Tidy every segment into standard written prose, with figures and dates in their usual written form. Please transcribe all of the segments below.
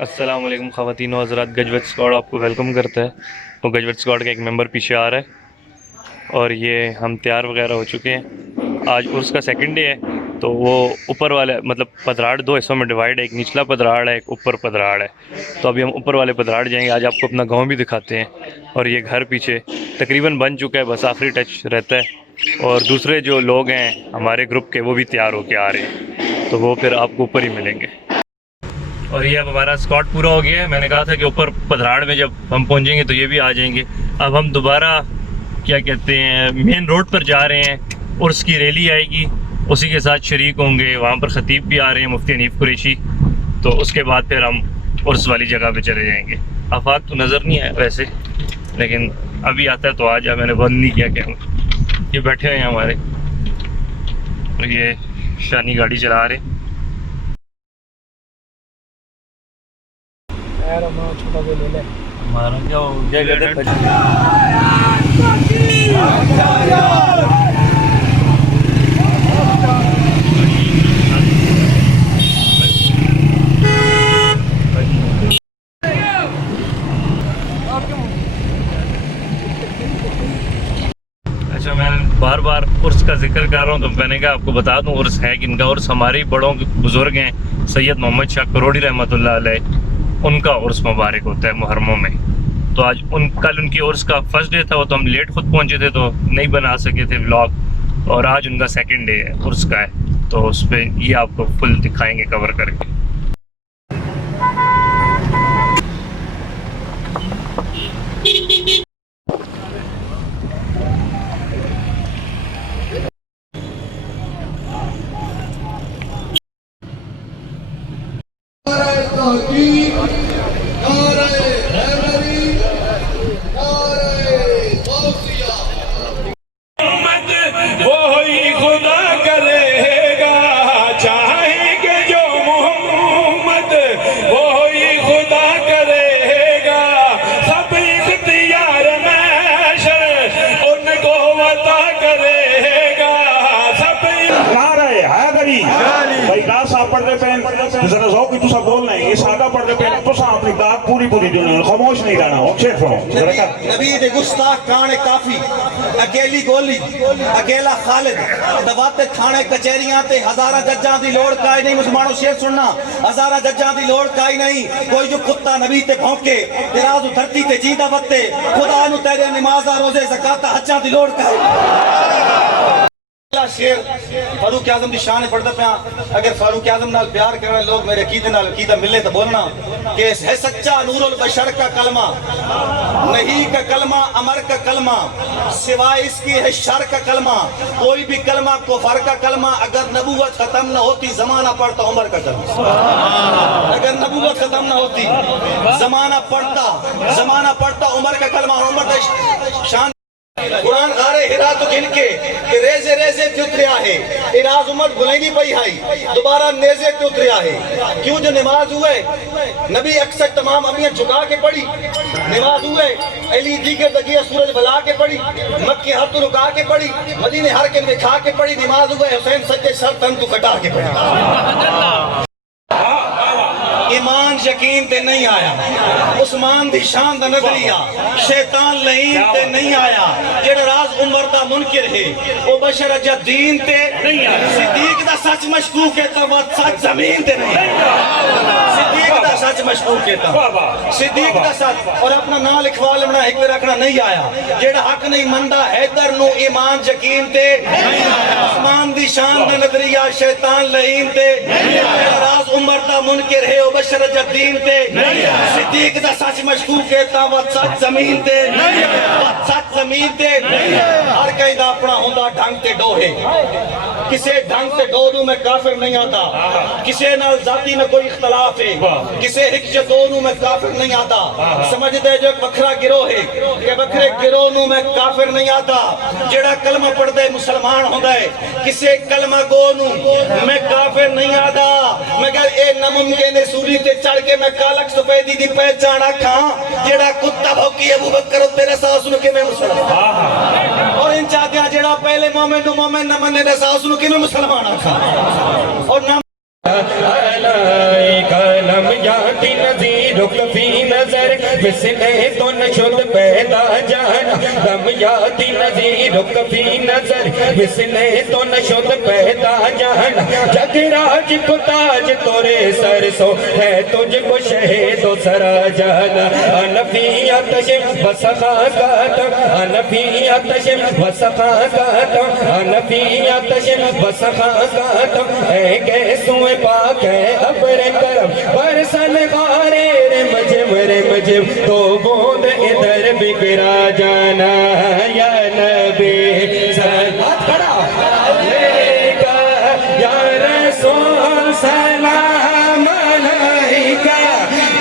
السلام علیکم خواتین و حضرات، گجوت اسکواڈ آپ کو ویلکم کرتا ہے. تو گجوت اسکواڈ کا ایک ممبر پیچھے آ رہا ہے اور یہ ہم تیار وغیرہ ہو چکے ہیں. آج عرس کا سیکنڈ ڈے ہے تو وہ اوپر والے مطلب پدراڑ دو حصوں میں ڈیوائڈ ہے، ایک نچلا پدراڑ ہے ایک اوپر پدراڑ ہے. تو ابھی ہم اوپر والے پدراڑ جائیں گے. آج آپ کو اپنا گاؤں بھی دکھاتے ہیں. اور یہ گھر پیچھے تقریباً بن چکا ہے، بس آخری ٹچ رہتا ہے. اور دوسرے جو لوگ ہیں ہمارے گروپ کے وہ بھی تیار ہو کے آ رہے ہیں، تو وہ پھر آپ کو اوپر ہی ملیں گے. اور یہ اب ہمارا اسکواڈ پورا ہو گیا ہے. میں نے کہا تھا کہ اوپر پدراڑ میں جب ہم پہنچیں گے تو یہ بھی آ جائیں گے. اب ہم دوبارہ کیا کہتے ہیں مین روڈ پر جا رہے ہیں. عرس کی ریلی آئے گی، اسی کے ساتھ شریک ہوں گے. وہاں پر خطیب بھی آ رہے ہیں، مفتی حنیف قریشی. تو اس کے بعد پھر ہم عرس والی جگہ پہ چلے جائیں گے. آفاق تو نظر نہیں آیا ویسے، لیکن ابھی آتا ہے تو آ جا. میں نے بند نہیں کیا کہ یہ بیٹھے ہوئے ہیں ہمارے، یہ شانی گاڑی چلا رہے ہیں. ہمارا کیا ہو اچھا، میں بار بار عرس کا ذکر کر رہا ہوں تو میں نے کہا آپ کو بتا دوں عرس ہے کن کا. عرس ہمارے بڑوں بزرگ ہیں، سید محمد شاہ کروڑی رحمۃ اللہ علیہ، ان کا عرس مبارک ہوتا ہے محرموں میں. تو آج کل ان کی عرس کا فرسٹ ڈے تھا، وہ تو ہم لیٹ خود پہنچے تھے تو نہیں بنا سکے تھے ولاگ. اور آج ان کا سیکنڈ ڈے ہے عرس کا ہے، تو اس پہ یہ آپ کو فل دکھائیں گے کور کر کے. وہی خدا کرے گا، چاہیں گے جو محمد وہی خدا کرے گا. سب اختیار محشر ان کو عطا کرے گا. سب نعرہ حیدری بھائی داد صاحب پڑھتے پہن ذرا ذوق کی تسا بولنا ہے. یہ سادہ پڑھتے پہن تسا اپنی داد پوری دنیا خاموش نہیں رہنا. شیخ نبی دے گستاخ کانے کافی، اکیلی گولی اکیلا خالد، دباتے تھانے کچہریاں تے ہزارہ ججاں دی لوڑ کائی نہیں. مسلمانوں شیر سننا، ہزارہ ججاں دی لوڑ کائی نہیں. کوئی جو کتا نبی تے بھونکے تیراز دھرتی تے جیدہ وتے، خدا نو تیرے نمازہ روزے زکاة حجاں دی لوڑ کائی. شیر فاروق اعظم دی شان پڑھتا پیا. اگر فاروق اعظم نال پیار کرنے لوگ میرے عقیدے نال عقیدہ ملے تو بولنا کہ ہے سچا نور البشر کا کلمہ، نہیں کا کلمہ امر کا کلمہ، سوائے اس کی ہے شر کا کلمہ. کوئی بھی کلمہ کفر کا کلمہ، اگر نبوت ختم نہ ہوتی زمانہ پڑھتا عمر کا کلمہ. اگر نبوت ختم نہ ہوتی زمانہ پڑھتا عمر کا کلمہ. عمر کا شان قرآن غارے ہرا تو گن کے کہ ریزے ریزے کیوں اتریا ہے. اراز امت بلائنی پئی ہائی دوبارہ نیزے کیوں اتریا ہے. کیوں جو نماز ہوئے نبی اکثر تمام امیاں جھکا کے پڑھی. نماز ہوئے علی دیگر دگیا سورج بلا کے پڑھی، مکہ ہاتھ رکا کے پڑھی، مدینے ہر کے دکھا کے پڑھی. نماز ہوئے حسین سجدے سر تن کو کٹا کے پڑھی. ایمان یقین تے نہیں آیا، عثمان دی شان دا نظریہ شیطان لعین تے نہیں آیا. جڑا راز عمر دا منکر ہے وہ بشر اجا دین تے نہیں آیا. صدیق دا سچ مشکوک ہے تا وہ سچ زمین تے نہیں آیا. صدیق دا سچ مشکوک ہے تا صدیق دا سچ اور اپنا نام لکھوا لینا ایک رکھنا نہیں آیا. جڑا حق نہیں مندا حیدر نو ایمان یقین تے نہیں آیا. عثمان دی شان دا نظریہ شیطان لعین تے نہیں آیا. راز عمر دا منکر ہے بشر جب دین تے صدیق دا سچ مشکوک ہے تا وہ سچ زمین تے سچ زمین تے. ہر کہیں دا اپنا ہوندہ ڈھنگ تے ڈو ہے. کسے ڈھنگ تے ڈو نو میں کافر نہیں آتا. کسے نال ذاتی نہ کوئی اختلاف ہے. کسے رکش دو نو میں کافر نہیں آتا. سمجھ دے جو بکھرا گروہ ہے کہ بکھرے گروہ نو میں کافر نہیں آتا. جڑا کلمہ پڑھ دے مسلمان ہوندہ ہے. کسے کلمہ گو نو میں کافر نہیں آتا. مگر اے نممکن ہے سوری تے چڑھ کے میں کالک سفیدی دی پہچانا کھاں. جڑا کتا بھوکی ابو بکر تیرے ساس نو کہ میں مسلمان. اور ان چاہتے ہیں جڑا پہلے مومن نو مومن نہ مننے نے ساس نو کہ میں مسلمان کھاں. اور نہ یادی نظیر فی نظر وسنے تو نشد پیدا جانا غم یادی نظیر فی نظر وسنے تو نشد پیدا جانا جگ راج پتاج تورے سر سو ہے تجھ کو شہید و سرا جانا انفی آتش وسخاقات انفی آتش وسخاقات انفی آتش وسخاقات اے گیسویں پاک ہے ابر کرم برسن غارے رمجم رمجم تو بوند ادھر بگڑا جانا یا نبی سلام کھڑا علیکہ یا رسول سلام علیکہ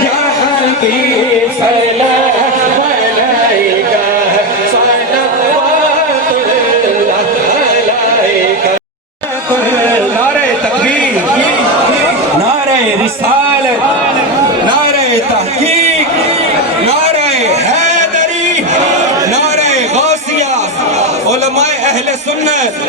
یا حبیب سلام علیکہ صلوات اللہ علیکہ نعرہ تکبیر نعرہ رسالت نعرہ تحقیق نعرہ حیدری نعرہ غوثیہ علماء اہل سنت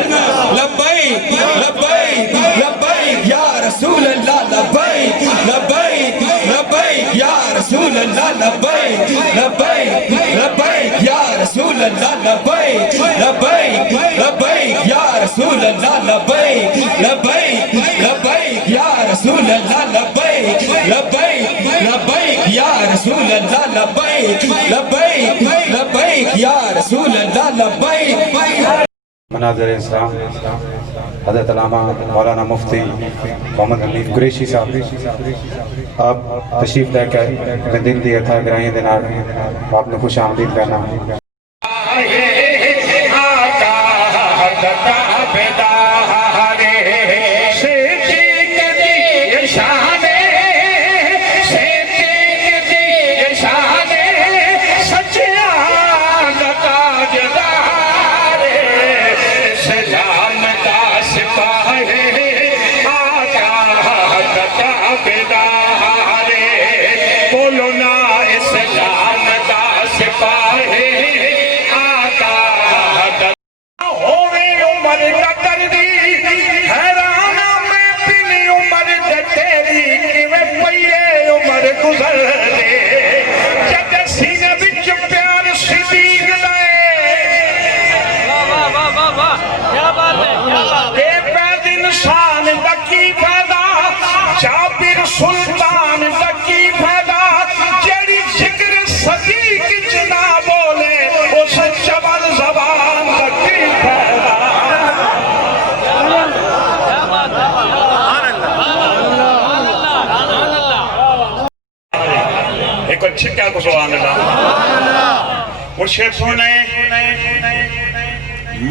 لبیک لبیک لبیک یا رسول اللہ لبیک لبیک لبیک یا رسول اللہ لبیک لبیک لبیک یا رسول اللہ لبیک لبیک لبیک یا رسول اللہ لبیک لبیک لبیک یا رسول اللہ لبیک لبیک لبیک یا رسول اللہ لبیک لبیک لبیک یا رسول اللہ لبیک. مناظر اسلام حضرت علامہ مولانا مفتی محمد حنیف قریشی صاحب آپ تشریف لے کر میں دل دی اتھا گرائیں دینار آپ نے خوش آمدید کرنا سلطان بکی پیدا جڑی ذکر صدیق جنا بولے اس چبل زبان بکی پیدا. ایک اچھی کیا کو سبحان اللہ مرشد سنے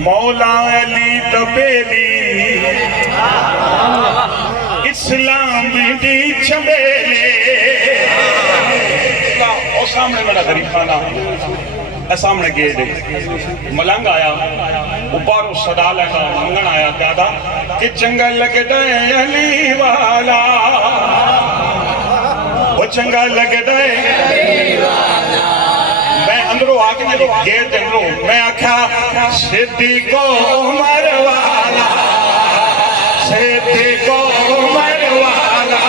مولا علی تبیلی اسلام دی چمیلے او سامنے میرا غریب خانہ اے سامنے گئے دے ملنگ آیا اوپر صدا لگا منگن آیا دادا کہ چنگا لگ دے علی والا وہ چنگا لگ دے علی والا. میں اندروں آگے میری گیت اندروں میں آکھا صدیق عمر والا صدیق عمر والا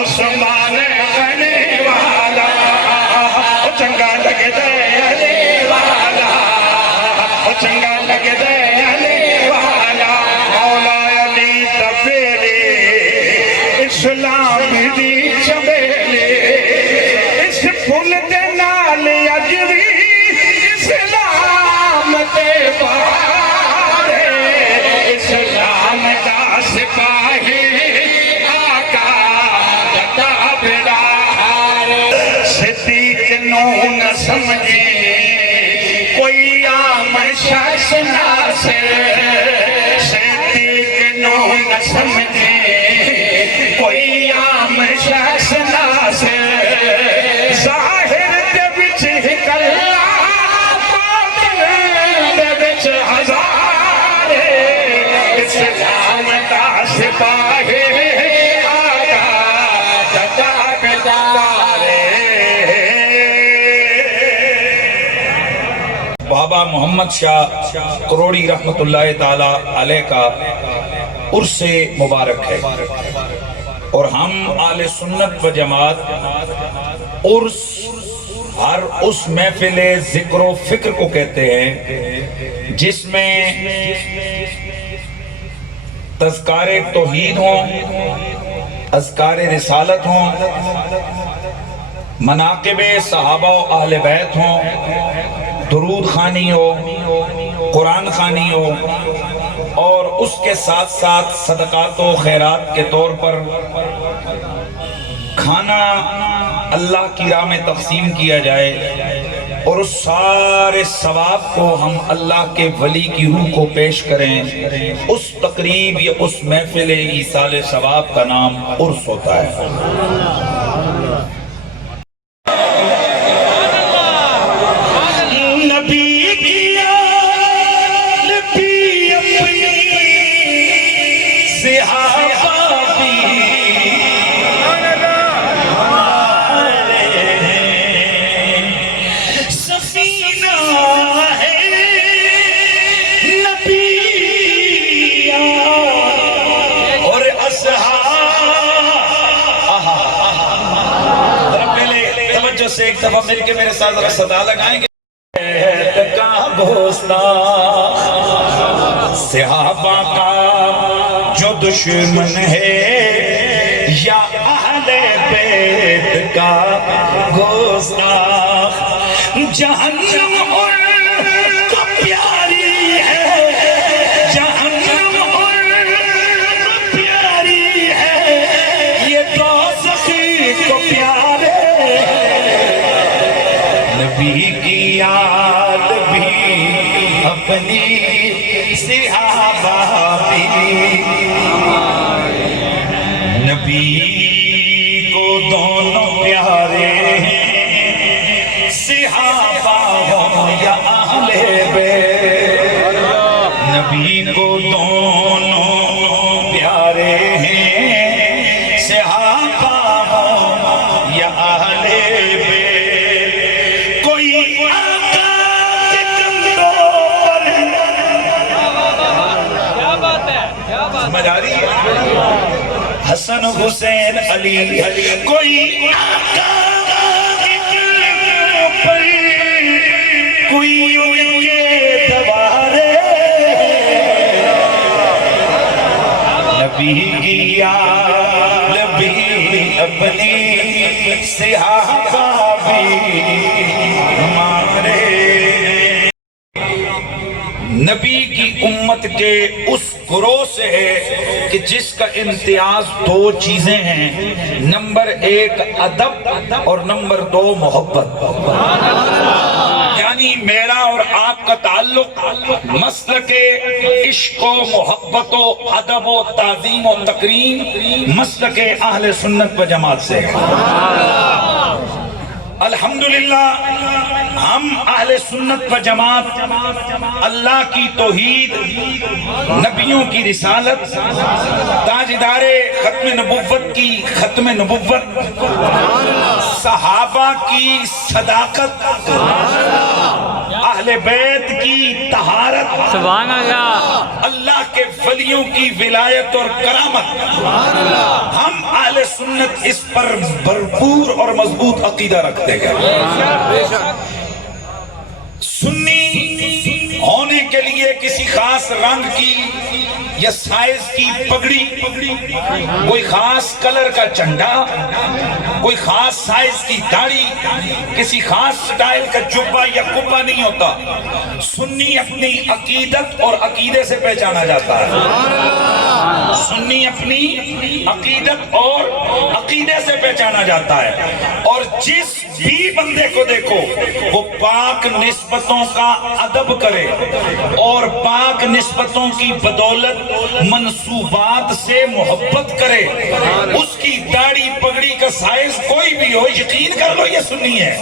عثمان غنی والا چنگا لگ دے علی والا چنگا لگ دے علی والا مولا علی تبیلی اسلام دی چمیلی اس پھول دے نال اجری اسلام تے بارے اسلام دا سپاہی آقا تابعدار صدیق نو نہ سمجھی کوئی عام شخص نہ سے صدیق نو نہ سمجھی کوئی عام شخص نہ سے ظاہر دے وچ ہکلا باطن دے وچ ہزار اسلام دا سپاہی آقا تابعدار. بابا محمد شاہ کروڑی رحمت اللہ تعالی علیہ کا عرس مبارک ہے اور ہم اہل سنت و جماعت عرس ہر اس محفل ذکر و فکر کو کہتے ہیں جس میں تذکار توحید ہوں، اذکار رسالت ہوں، مناقب صحابہ و اہل بیت ہوں، درود خوانی ہو، قرآن خوانی ہو، اور اس کے ساتھ ساتھ صدقات و خیرات کے طور پر کھانا اللہ کی راہ میں تقسیم کیا جائے، اور اس سارے ثواب کو ہم اللہ کے ولی کی روح کو پیش کریں۔ اس تقریب یا اس محفل ایصال ثواب کا نام عرس ہوتا ہے۔ سے ایک دفعہ مل کے میرے ساتھ ذرا صدا لگائیں گے۔ صحابہ کا جو دشمن ہے یا اہل بیت کا گستاخ، جہنم ان کو پیاری ہے، جہنم ان کو پیاری ہے، یہ دوزخ کو پیارے۔ نبی کی یاد بھی اپنی صحابہ بھی، نبی کو دونوں پیارے ہیں، صحابہ ہوں یا اہل بیت، نبی کو دونوں پیارے ہیں، صحابہ ہوں یا اہل بیت۔ سمجھ آ رہی ہے؟ حسن حسین علی کوئی کوئی ان کے دوارے، نبی کی یاد بھی اپنی صحابہ بھی ہمارے۔ نبی کی امت کے اس گروہ سے ہے کہ جس کا امتیاز دو چیزیں ہیں، نمبر ایک ادب اور نمبر دو محبت۔ یعنی میرا اور آپ کا تعلق مسلک عشق و محبت و ادب و تعظیم و تکریم مسلک اہل سنت و جماعت سے ہے۔ الحمدللہ ہم اہل سنت و جماعت اللہ کی توحید، نبیوں کی رسالت، تاجدار ختم نبوت کی ختم نبوت، صحابہ کی صداقت، اہل بیت کی طہارت، سبحان اللہ، اللہ کے ولیوں کی ولایت اور کرامت، ہم اہل سنت اس پر بھرپور اور مضبوط عقیدہ رکھتے ہیں۔ سنی ہونے کے لیے کسی خاص رنگ کی یا سائز کی پگڑی، کوئی خاص کلر کا جھنڈا، کوئی خاص سائز کی داڑھی، کسی خاص سٹائل کا جبہ یا کپا نہیں ہوتا۔ سنی اپنی عقیدت اور عقیدے سے پہچانا جاتا ہے، سنی اپنی عقیدت اور عقیدے سے پہچانا جاتا ہے، اور جس بھی بندے کو دیکھو وہ پاک نسبتوں کا ادب کرے اور پاک نسبتوں کی بدولت منصوبات سے محبت کرے، اس کی داڑھی پگڑی کا سائز کوئی بھی ہو، یقین کر لو یہ سنی ہے۔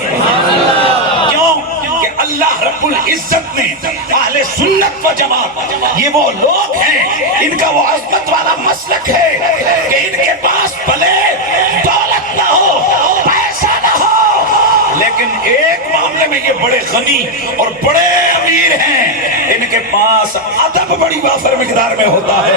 کیوں کہ اللہ رب العزت نے اہل سنت و جماعت یہ وہ لوگ ہیں، ان کا وہ عظمت والا مسلک ہے کہ ان کے پاس بھلے دولت نہ ہو، پیسہ نہ ہو، لیکن ایک معاملے میں یہ بڑے غنی اور بڑے امیر ہیں، ان کے پاس ادب بڑی وافر مقدار میں ہوتا ہے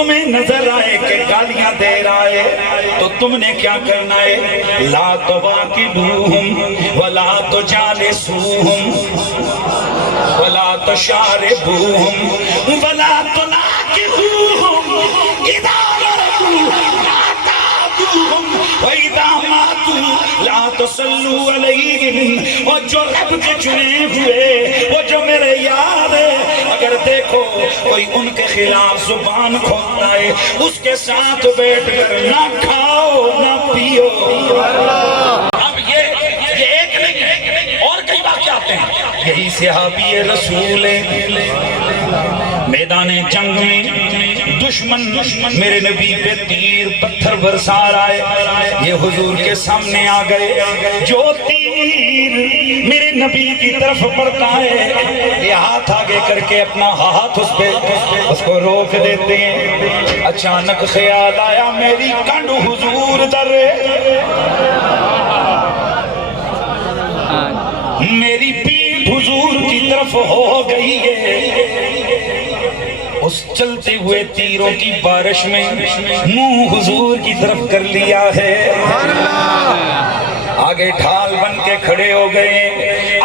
تمہیں نظر آئے کہ گالیاں دے رہا ہے تو تم نے کیا کرنا ہے؟ لا تواکبوہم ولا تجالسوہم ولا تشاربوہم ولا تناکحوہم اذا مرضوا لا تعودوہم وَإِذَا مَاتُوا لَا تُصَلُّوا عَلَيْهِمْ. اور جو رب کے چنے ہوئے وہ جو میرے یار ہے، اگر دیکھو کوئی ان کے خلاف زبان کھولتا ہے اس کے ساتھ بیٹھ کر نہ کھاؤ نہ پیو. اب یہ ایک نہیں اور کئی واقعات ہیں. یہی صحابی رسول میدان جنگ میں دشمن میرے نبی پہ تیر پتھر برسا رہا ہے، یہ حضور کے سامنے آ گئے. جو تیر میرے نبی کی طرف پڑتا ہے یہ ہاتھ آگے کر کے اپنا ہاتھ اس پہ اس کو روک دیتے ہیں. اچانک خیال آیا میری کنڈ حضور در میری پیٹھ حضور کی طرف ہو گئی ہے. اس چلتے ہوئے تیروں کی بارش میں منہ حضور کی طرف کر لیا ہے. آگے ڈھال بن کے کھڑے ہو گئے.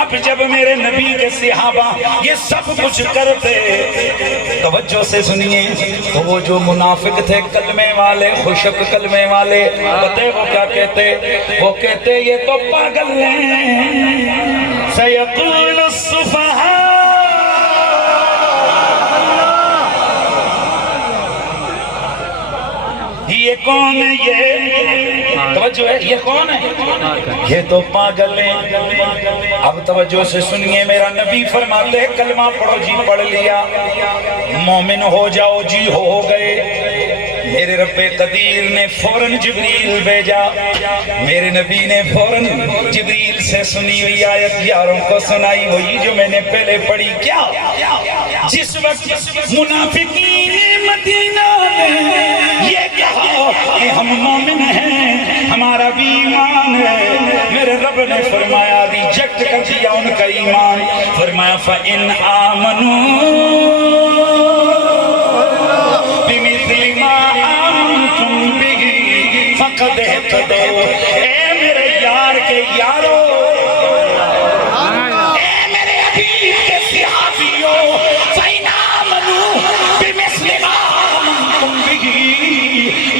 اب جب میرے نبی کے صحابہ یہ سب کچھ کرتے، توجہ سے سنیے، تو وہ جو منافق تھے کلمے والے، خشک کلمے والے، پتہ وہ کیا کہتے؟ وہ کہتے یہ تو پاگل ہیں. سیقول السفہاء، یہ کون ہے؟ یہ توجہ ہے، یہ کون ہے؟ یہ تو پاگل ہیں. اب توجہ سے سنیے، میرا نبی فرماتے ہیں کلمہ پڑھو جی، پڑھ لیا، مومن ہو جاؤ جی، ہو گئے. میرے رب قدیر نے فوراً جبریل بھیجا. میرے نبی نے فوراً جبریل سے سنی ہوئی آیت یاروں کو سنائی، وہی جو میں نے پہلے پڑھی. کیا؟ جس وقت منافقین مدینہ میں یہ کہا کہ ہم مومن ہیں، ہمارا بھی ایمان ہے، میرے رب نے فرمایا ریجیکٹ کر دیا ان کا ایمان. فرمایا فَإِنْ آمَنُوا بِمِثْلِ مَا آمَنْتُمْ بِهِ فَقَدْ اهْتَدَوْا. اے میرے یار کے یارو، اے میرے حبیب کے صحابیوں، فَإِنْ آمَنُوا بِمِثْلِ مَا آمَنْتُمْ بِهِ.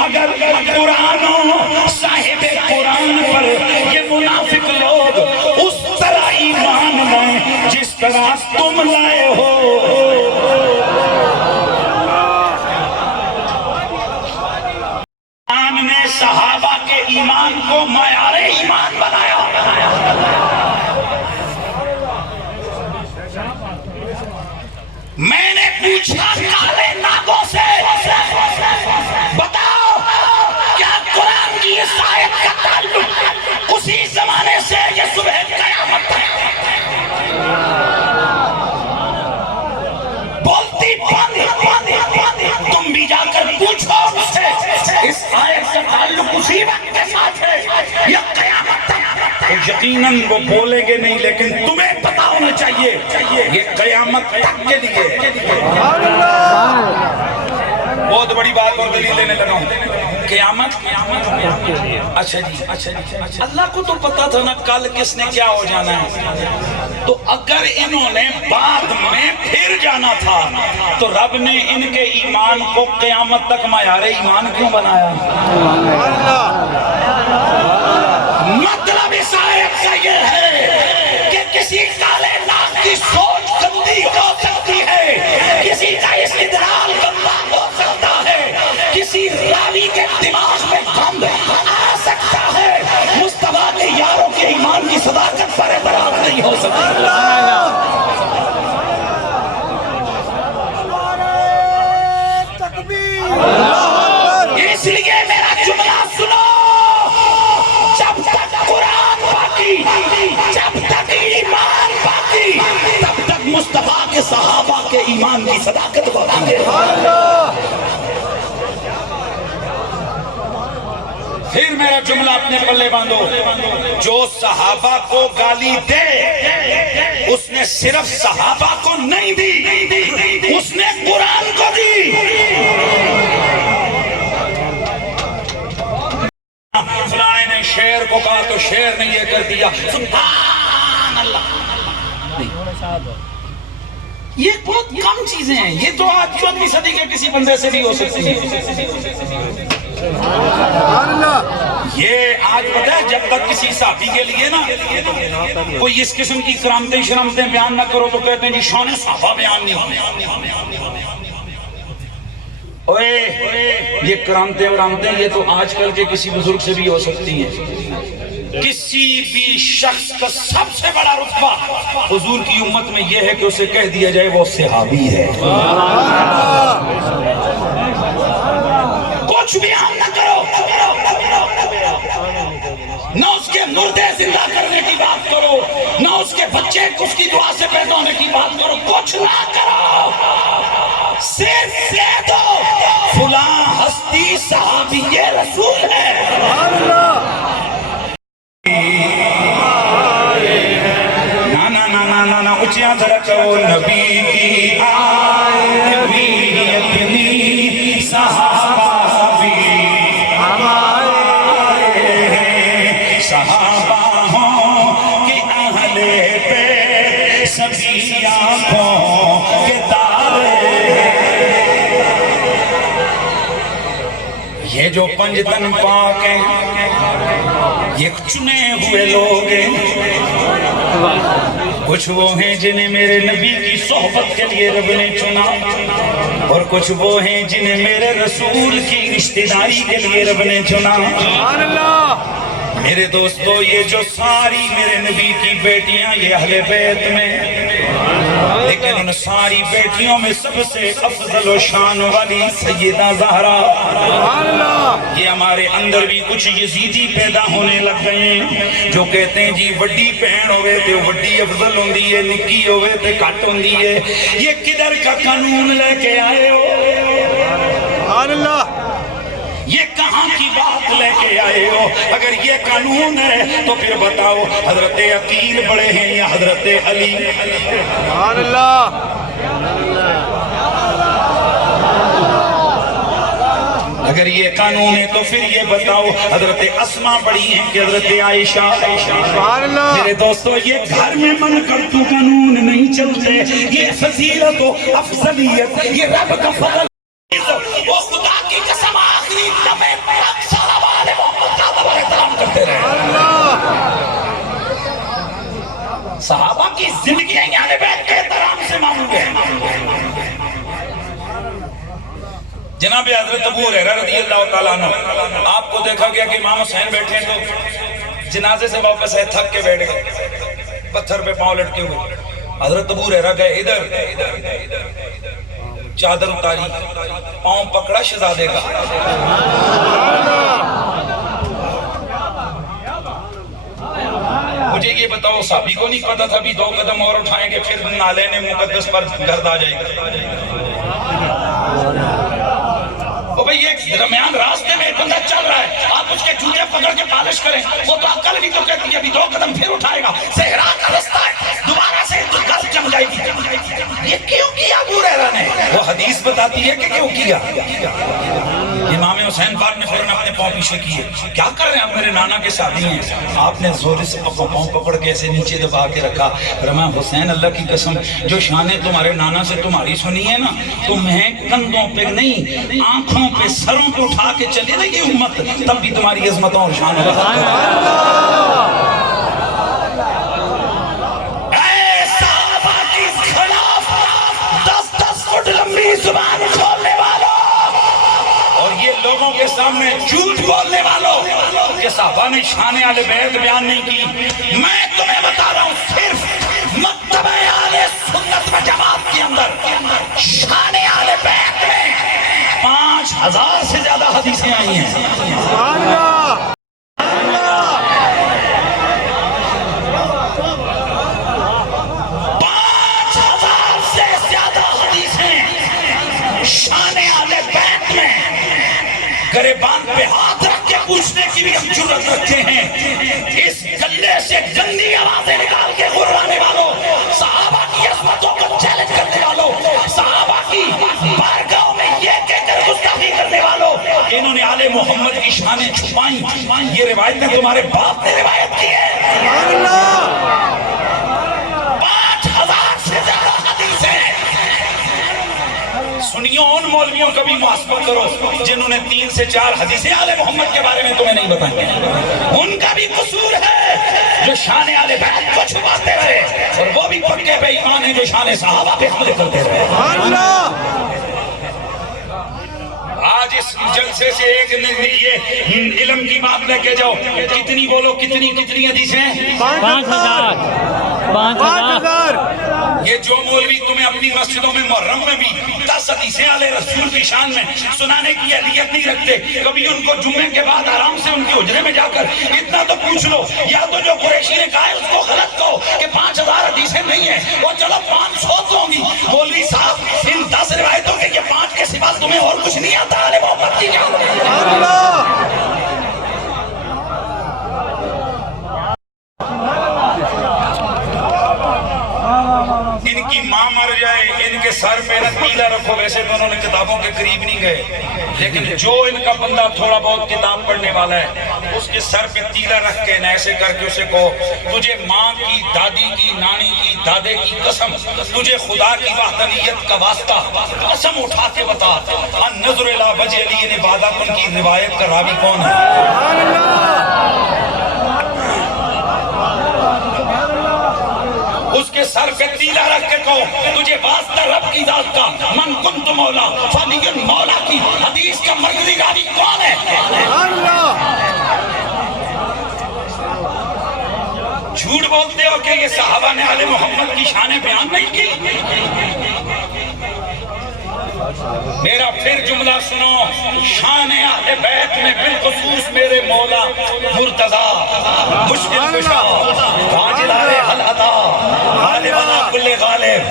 اگر قرآن و صاحب قرآن پر یہ منافق لوگ اس طرح ایمان لائیں جس طرح تم لائے ہو، قرآن نے صحابہ کے ایمان کو معیار ایمان بنایا. میں نے پوچھا کالے ناگوں سے، بتاؤ کیا قرآن کی اس آیت کا تعلق اسی زمانے سے یہ صبح قیامت ہے؟ بولتی بند. تم بھی جا کر پوچھو مجھ سے اس آیت کا تعلق اسی وقت کے ساتھ ہے یا قیامت تک؟ تو یقیناً وہ بولیں گے نہیں، لیکن تمہیں پتا ہونا چاہیے یہ قیامت تک کے لیے. بہت بڑی بات اور دلیل لینے لگا ہوں. قیامت اچھا جی، اللہ کو تو پتا تھا نا کل کس نے کیا ہو جانا ہے. تو اگر انہوں نے بعد میں پھر جانا تھا تو رب نے ان کے ایمان کو قیامت تک معیار ایمان کیوں بنایا؟ مطلب اس آیت کا یہ ہے کہ کسی کالے ناک کی سوچ گندی ہو سکتی ہے، کسی کا استدلال گندا ہو سکتا ہے، کسی راوی کے دماغ میں گند آ سکتا ہے، مصطفیٰ کے یاروں کے ایمان کی صداقت پر اعتراض نہیں ہو سکتا. اس لیے میرا جملہ سنو، جب تک قرآن باقی، جب تک ایمان باقی، تب تک مصطفیٰ کے صحابہ کے ایمان کی صداقت باقی ہے. پھر میرا جملہ اپنے پلے باندھو، جو صحابہ کو گالی دے اس نے صرف صحابہ کو نہیں دی، اس نے قرآن کو دی. فلانے نے شیر کو کہا تو شیر نے یہ کر دیا، سبحان اللہ۔ یہ بہت کم چیزیں ہیں، یہ تو آج 14ویں صدی کے کسی بندے سے بھی ہو سکتی ہیں۔ یہ آج پتہ ہے جب تک کسی صحابی کے لیے نا کوئی اس قسم کی کرامتیں شرامتیں بیان نہ کرو تو کہتے ہیں جی شان صحابہ بیان نہیں ہوئی۔ اوئے یہ کرامتیں ورامتیں یہ تو آج کل کے کسی بزرگ سے بھی ہو سکتی ہیں۔ کسی بھی شخص کا سب سے بڑا رتبہ حضور کی امت میں یہ ہے کہ اسے کہہ دیا جائے وہ صحابی ہے۔ کچھ بھی ہم نہ کرو، نہ اس کے مردے زندہ کرنے کی بات کرو، نہ اس کے بچے اس کی دعا سے پیدا ہونے کی بات کرو، کچھ نہ کرو، صرف کہہ دو فلاں ہستی صحابی رسول ہے۔ نا اچھا ذرا کہو نبی کی آئے بھی اتنی صحابہ بھی ہمارے ہیں، صحابہ ہوں کہ اہل پہ سبھی آنکھوں کے تارے۔ یہ جو پنجتن پاک ہیں یہ چنے ہوئے لوگ ہیں، کچھ وہ ہیں جنہیں میرے نبی کی صحبت کے لیے رب نے چنا، اور کچھ وہ ہیں جنہیں میرے رسول کی رشتہ داری کے لیے رب نے چنا۔ میرے دوستو یہ جو ساری میرے نبی کی بیٹیاں یہ اہل بیت میں، لیکن ان ساری بیٹیوں میں سب سے افضل و شان والی سیدہ زہرا، یہ ہمارے اندر بھی کچھ یزیدی پیدا ہونے لگ گئے ہیں جو کہتے ہیں جی وڈی بہن ہوئے تو وڈی افضل ہوندی ہے، نکی ہوئے تو کٹ ہوندی ہے۔ یہ کدھر کا قانون لے کے آئے ہو؟ سبحان اللہ، یہ کہاں کی بات لے کے آئے ہو؟ اگر یہ قانون ہے تو پھر بتاؤ حضرت عقیل بڑے ہیں یا حضرت علی؟ سبحان اللہ۔ اگر یہ قانون ہے تو پھر یہ بتاؤ حضرت اسما بڑی ہیں کہ حضرت عائشہ؟ سبحان اللہ۔ میرے دوستو یہ گھر میں من کرتو قانون نہیں چلتے، یہ فضیلت و افضلیت یہ رب کا فضل، وہ خدا کی قسم آخری نبی پاک صلی اللہ علیہ وسلم کا احترام کرتے رہے۔ صحابہ کی زندگی اہل بیت کے احترام سے معمول ہے۔ جناب حضرت ابو ہریرہ رضی اللہ تعالیٰ عنہ، آپ کو دیکھا گیا کہ امام حسین بیٹھے تو جنازے سے واپس آئے تھک کے بیٹھ گئے، پتھر پہ پاؤں لٹکے ہوئے۔ حضرت ابو ہریرہ گئے ادھر، چادر اتاری، پاؤں پکڑا شہزادے کا، مجھے یہ بتاؤ صحابی کو نہیں پتا تھا بھی 2 قدم اور اٹھائیں گے پھر نالین مقدس پر گرد آ جائے گا؟ وہ بھئی ایک درمیان راستے میں ایک بندہ چل رہا ہے، آپ اس کے جوتے پکڑ کے پالش کریں، وہ تو عقل بھی تو کہتی ہے ابھی 2 قدم پھر اٹھائے گا، صحرا کا رستہ ہے، دوبارہ سے گرد جم جائے گی۔ یہ کیوں کیا ابو ہریرہ نے؟ وہ حدیث بتاتی ہے کہ کیوں کیا۔ امام حسین پاک نے فوراً اپنے پاؤں پیچھے کیے، کیا کر رہے ہیں آپ؟ میرے نانا کے شادی ہیں۔ آپ نے زور سے پاؤں پکڑ کے ایسے نیچے دبا کے رکھا، فرمایا حسین اللہ کی قسم جو شانیں تمہارے نانا سے تمہاری سنی ہے نا، تمہیں کندھوں پہ نہیں آنکھوں پہ سروں پہ اٹھا کے چلے نا یہ امت، تب بھی تمہاری عظمتوں اور شان ہوگا۔ اے صحابہ کی خلاف 10-10 فٹ لمبی زبان کھولنے والوں اور یہ لوگوں کے سامنے جھوٹ بولنے والوں کہ صحابہ نے شان اہل بیت بیان نہیں کی، میں تمہیں بتا رہا ہوں صرف مکتبہ اہل سنت و جماعت کے اندر شان اہل بیت میں 5000 سے زیادہ حدیثیں آئی ہیں۔ سبحان اللہ۔ 5000 سے زیادہ حدیثیں شان اہل بیت میں، گریبان پہ ہاتھ رکھ کے پوچھنے کی بھی ہم جرات رکھتے ہیں۔ اس گلے سے گندی آوازیں نکال کے غروانے والوں، صحابہ کی عظمتوں کو چیلنج کرنے والوں، صحابہ کی بارگاہوں میں یہ کہہ کر گستاخی کرنے والوں، انہوں نے آل محمد کی شان شانیں چھپائیں. یہ روایتیں تمہارے باپ نے روایت کی ہے. 5000 سے زیادہ حدیثیں. سنیو ان مولویوں کا بھی محاسبہ کرو جنہوں نے 3 سے 4 حدیثیں آل محمد کے بارے میں تمہیں نہیں بتائیں. ان کا بھی قصور ہے جو شان آل بیت کو چھپاتے رہے, اور وہ بھی پکے بے ایمان ہیں جو شان صحابہ پہ حملے کرتے رہے. آج اس جلسے سے ایک یہ علم کی بات لے کے جاؤ. کتنی بولو, کتنی حدیثیں؟ 5000. یہ جو مولوی تمہیں اپنی مسجدوں میں محرم میں بھی 10 حدیثیں آل رسول کی شان میں سنانے کی اہلیت نہیں رکھتے, کبھی ان کو جمعے کے بعد آرام سے ان کی حجرے میں جا کر اتنا تو پوچھ لو, یا تو جو قریشی نے کہا ہے اس کو غلط کہو کہ 5000 حدیثیں نہیں ہیں, وہ چلو 500 تو ہوں گی. مولوی صاحب ان 10 روایتوں کے یہ 5 کے سوا تمہیں اور کچھ نہیں آتا آل محمد کی کیا؟ ان کی ماں مر جائے, ان کے سر پہ نہ تیلا رکھو. ویسے تو انہوں نے کتابوں کے قریب نہیں گئے, لیکن جو ان کا بندہ تھوڑا بہت کتاب پڑھنے والا ہے اس کے سر پہ تیلا رکھ کے نہ ایسے کر کے اسے کہو, تجھے ماں کی, دادی کی, نانی کی, دادے کی قسم, تجھے خدا کی وحدانیت کا واسطہ قسم اٹھا کے بتا, النظر الی وجہ علی عبادت ان کی روایت کا راوی کون ہے؟ اس کے سر پہ تیلا رکھ کے کہو, تجھے واسطہ رب کی ذات کا, من کنت مولا فعلی مولا کی حدیث کا مرکزی راوی کون ہے؟ جھوٹ بولتے ہو کہ یہ صحابہ نے آل محمد کی شان بیان نہیں کی. میرا پھر جملہ سنو, شان اہل بیت میں بالخصوص میرے مولا مرتضیٰ مشکل کشا تاجدار حل عطا غالب علی کل غالب.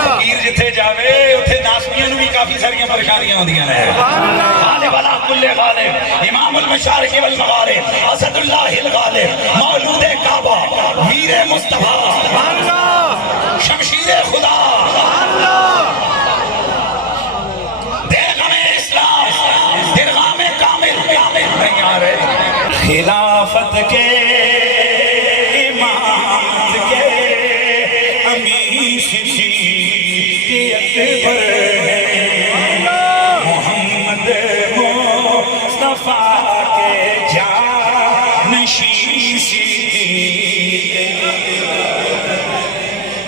فقیر جتھے جاوے اتھے ناسمیاں نو بھی کافی ساریاں پریشانیاں ہوندیاں نے. غالب علی کل غالب, امام المشارق والمغارب, اسد اللہ الغالب, مولود کعبہ, میر مصطفیٰ, شمشیر خدا, خلافت کے امامت کے امیر شریعت پر محمد مصطفیٰ کے جانشین صدیق.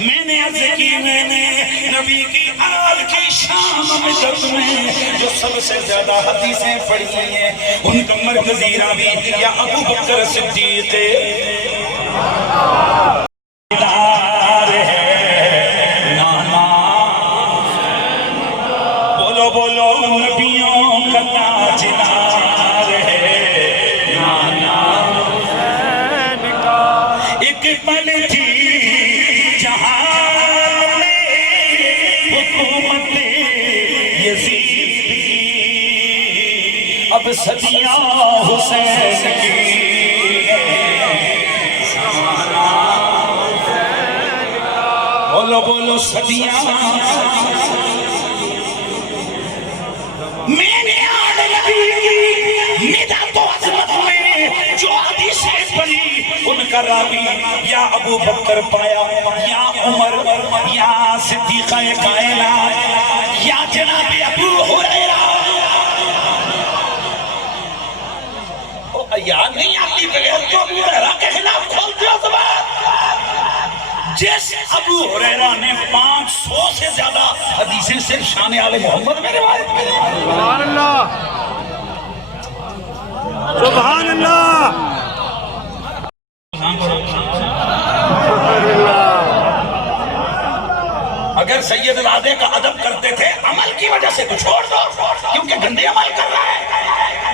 میں نے عرض کی, میں نے نبی کی آل کی شام میں جو سب سے زیادہ حدیثیں پڑھی ہیں ان کا مرکزی راوی یا ابو بکر صدیق دار ہے. نانا بولو بولو نبیوں کا تاجدار ہے. نانا ایک پل تھی جہاں حکومت یزید کی, اب صدیاں حسین کی. بولو بولو صدیاں. میں نے آل نبی کی ندات و عظمت میں جو حدیثیں پڑھی ان کا راوی یا ابو بکر پایا, یا عمر, یا صدیقہ کائنات, یا جناب ابو ہریرہ. یاد نہیں آتی بغیر تو ابو ہریرہ کے خلاف کھولتے ہو زبان. جس ابو ہریرہ نے 500 سے زیادہ حدیثیں صرف شان آل محمد میں روایت کی. سبحان اللہ, سبحان اللہ. اگر سید زادے کا ادب کرتے تھے عمل کی وجہ سے تو چھوڑ دو کیونکہ گندے عمل کر رہا ہے,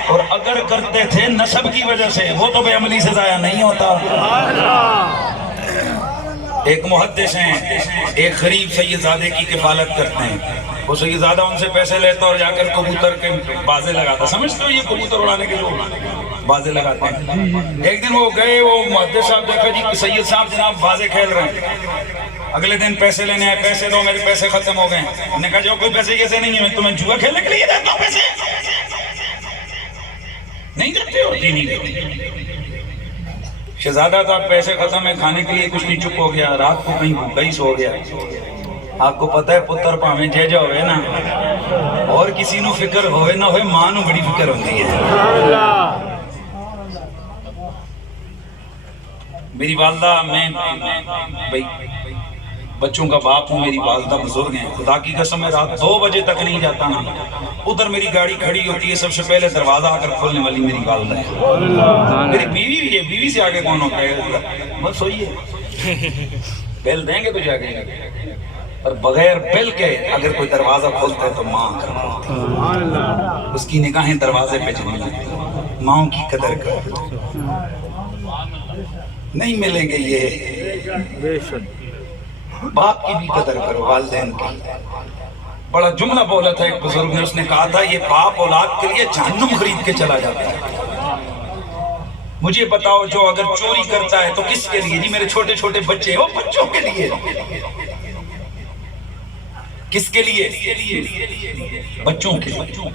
اور اگر کرتے تھے نسب کی وجہ سے وہ تو بے عملی سے ضائع نہیں ہوتا. ایک محدث ہیں, ایک غریب سید زادے کی کفالت کرتے ہیں. وہ سید زادہ ان سے پیسے لیتا اور جا کر کبوتر کے بازے لگاتا. سمجھتے ہو یہ کبوتر اڑانے کے جو بازے لگاتے ہیں. ایک دن وہ گئے, وہ محدث صاحب دیکھا جی سید صاحب جناب بازے کھیل رہے ہیں. اگلے دن پیسے لینے آئے, پیسے دو, میرے پیسے ختم ہو گئے. انہوں نے کہا جو کوئی پیسے کیسے نہیں ہے, میں تمہیں جوا کھیلنے کے لیے دیتا ہوں پیسے. نہیں دیتے ہو جی نہیں دیتے شہزادہ صاحب پیسے ختم ہے کھانے کے لیے کچھ نہیں چپ ہو گیا رات کو کہیں بھوکا ہی سو گیا آپ کو پتہ ہے پتر پاویں جے جا ہوئے نا اور کسی نو فکر ہوئے نہ ہوئے ماں نو بڑی فکر ہوتی ہے میری والدہ میں بھائی بچوں کا باپ ہوں میری والدہ بزرگ ہیں خدا کی قسم میں رات 2 بجے تک نہیں جاتا نا ادھر میری گاڑی کھڑی ہوتی ہے سب سے پہلے دروازہ آ کر کھولنے والی میری والدہ ہے میری بیوی بھی ہے بیوی سے آگے کون ہوتا ہے بس سوئیے بیل دیں گے تو جا کے اور بغیر بیل کے اگر کوئی دروازہ کھولتا ہے تو ماں کر کھولتی ہے اس کی نگاہیں دروازے پہ چلی جاتی ماں کی قدر کر نہیں ملیں گے یہ باپ کی بھی قدر کرو والدین کی بڑا جملہ بولا تھا ایک بزرگ نے اس نے کہا تھا یہ باپ اولاد کے لیے جہنم خرید کے چلا جاتا ہے مجھے بتاؤ جو اگر چوری کرتا ہے تو کس کے لیے جی میرے چھوٹے چھوٹے بچے وہ بچوں کے لیے کس کے لیے بچوں کے لیے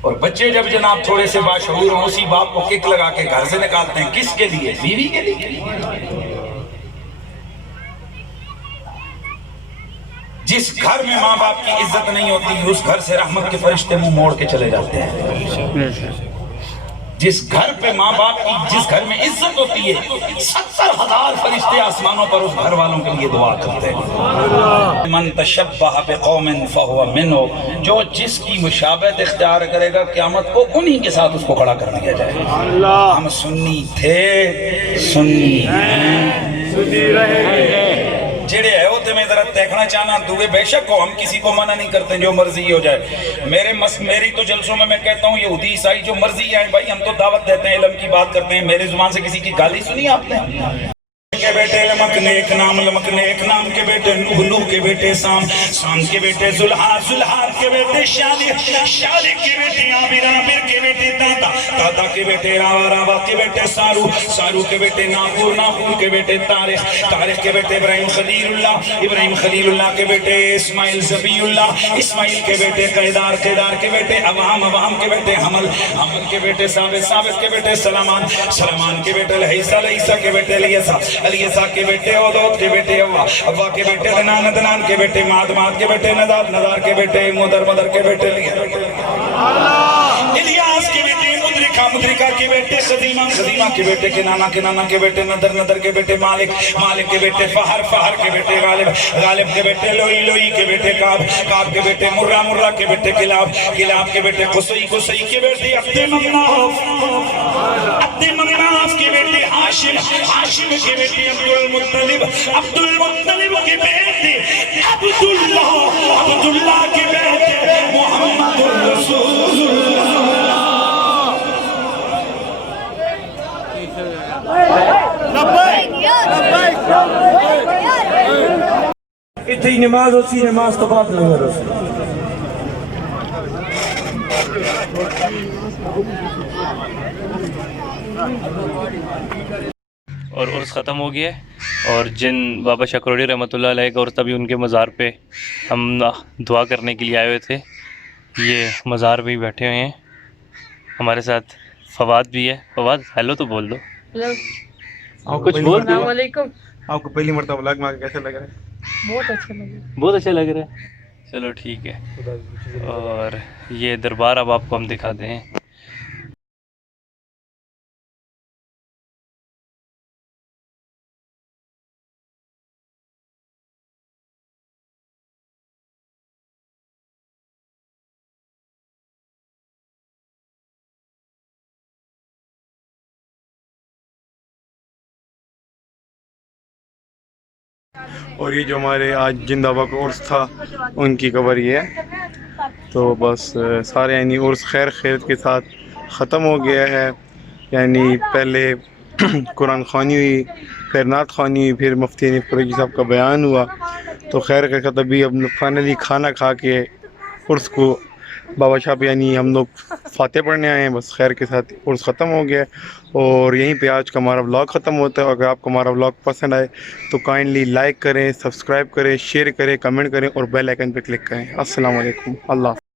اور بچے جب جناب تھوڑے سے باشعور ہوں اسی باپ کو کک لگا کے گھر سے نکالتے ہیں کس کے لیے بیوی کے لیے جس گھر میں ماں باپ کی عزت نہیں ہوتی اس گھر سے رحمت کے فرشتے منہ موڑ کے چلے جاتے ہیں جس گھر پہ ماں باپ کی جس گھر میں عزت ہوتی ہے 70,000 فرشتے آسمانوں پر اس گھر والوں کے لیے دعا کرتے ہیں من تشبہ بقوم فہو منہ جو جس کی مشابہت اختیار کرے گا قیامت کو انہی کے ساتھ اس کو کھڑا کر دیا جائے ہم سنی تھے سنی ہیں سنی رہیں گے جڑے ہے ہوتے میں ذرا دیکھنا چاہنا دوئے بے شک ہو ہم کسی کو منع نہیں کرتے جو مرضی ہو جائے میری تو جلسوں میں کہتا ہوں یہودی عیسائی جو مرضی آئے بھائی ہم تو دعوت دیتے ہیں علم کی بات کرتے ہیں میرے زبان سے کسی کی گالی سنی آپ نے کے بیٹے لمک نیک نام کے بیٹے نوح کے بیٹے سام کے بیٹے زلحار کے بیٹے شالح کے بیٹے عامر کے بیٹے دادا کے بیٹے راوا کے بیٹے سارو کے بیٹے ناہور کے بیٹے تاریخ کے بیٹے ابراہیم خلیل اللہ کے بیٹے اسماعیل ذبی اسماعیل کے بیٹے قیدار کے بیٹے عوام کے بیٹے حمل کے بیٹے ثابت کے بیٹے سلمان کے بیٹے عیسیٰ کے بیٹے علیسا کے بیٹے اودود کے بیٹے ابا کے بیٹے دنان کے بیٹے ماد کے بیٹے نزار کے بیٹے مدر کے بیٹے الیاس کے بیٹے مدرکہ کے بیٹے خدیمہ کے بیٹے کنانا کے بیٹے ندر کے بیٹے مالک کے بیٹے فہر کے بیٹے غالب کے بیٹے لوئی کے بیٹے کعب کے بیٹے مرہ کے بیٹے کلاب کے بیٹے قصی کے بیٹے عبد مناف کے بیٹے ہاشم کے بیٹے عبد المطلب کے بیٹے عبداللہ کے بیٹے محمد الرسول اتنی نماز ہوتی نماز تو بات نہیں ہو رہا اور عرس ختم ہو گیا ہے اور جن بابا شکروڑی رحمۃ اللہ علیہ کا عرس تبھی ان کے مزار پہ ہم دعا کرنے کے لیے آئے ہوئے تھے یہ مزار پہ ہی بیٹھے ہوئے ہیں ہمارے ساتھ فواد بھی ہے فواد ہیلو تو بول دو کچھ بول السلام علیکم آپ کو پہلی مرتبہ ولاگ میں کیسا لگ رہا ہے بہت اچھا لگ رہا ہے چلو ٹھیک ہے اور یہ دربار اب آپ کو ہم دکھاتے ہیں اور یہ جو ہمارے آج جن بابا کا عرس تھا ان کی قبر یہ ہے تو بس سارے یعنی عرس خیر خیرت کے ساتھ ختم ہو گیا ہے یعنی پہلے قرآن خوانی ہوئی پھر نعت خوانی ہوئی پھر مفتی حنیف قریشی صاحب کا بیان ہوا تو خیر کے ساتھ ابھی اب فائنلی کھانا کھا کے عرس کو بابا شاہ پہ یعنی ہم لوگ فاتح پڑھنے آئے ہیں بس خیر کے ساتھ عرس ختم ہو گیا اور یہیں پہ آج کا ہمارا ولاگ ختم ہوتا ہے اگر آپ کو ہمارا ولاگ پسند آئے تو کائنڈلی لائک کریں سبسکرائب کریں شیئر کریں کمنٹ کریں اور بیل آئیکن پہ کلک کریں السلام علیکم اللہ